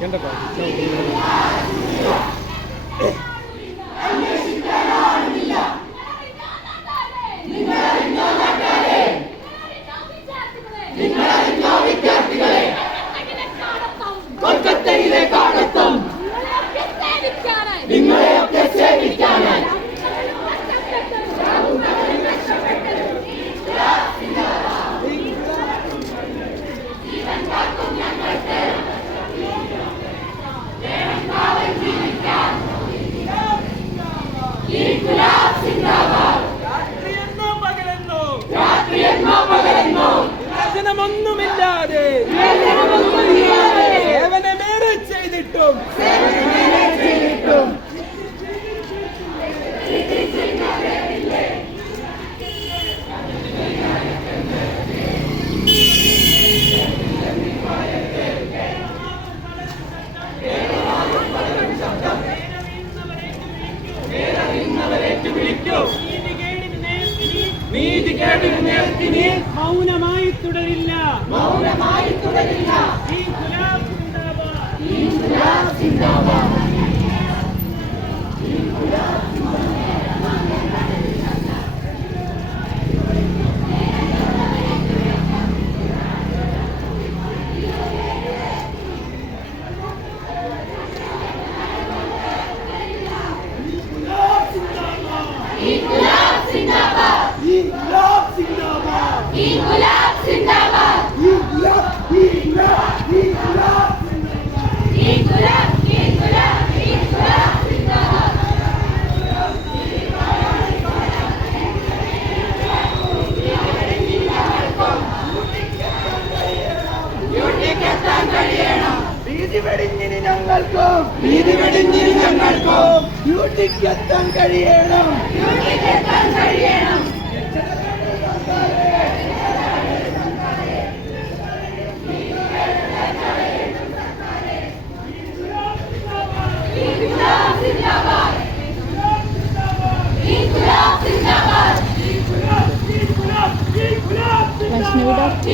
Yang വിവേചനമൊന്നുമില്ലാതെ സേവനമേറെ ചെയ്തിട്ടും നീതികേടിന് നേർത്തിനി മൗനമായി തുടരില്ല. മൗനമായി തുടരില്ല. വെടിഞ്ഞിനി ഞങ്ങൾക്കും ഭീതി വെടിഞ്ഞിനി ഞങ്ങൾക്കും ഡ്യൂട്ടിക്കെത്താൻ കഴിയണം യൂണിക്കെത്താൻ കഴിയണം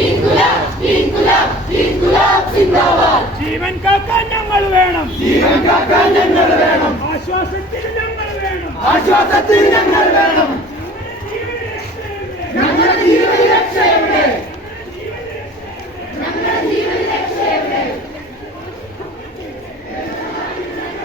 ഇൻകുലാബ് ജീവൻ കാക്കാൻ ഞങ്ങൾ വേണം. ജീവൻ കാക്കാൻ ഞങ്ങൾ വേണം. ആശ്വാസത്തിൽ ഞങ്ങൾ വേണം. ആശ്വാസത്തിൽ ഞങ്ങൾ വേണം.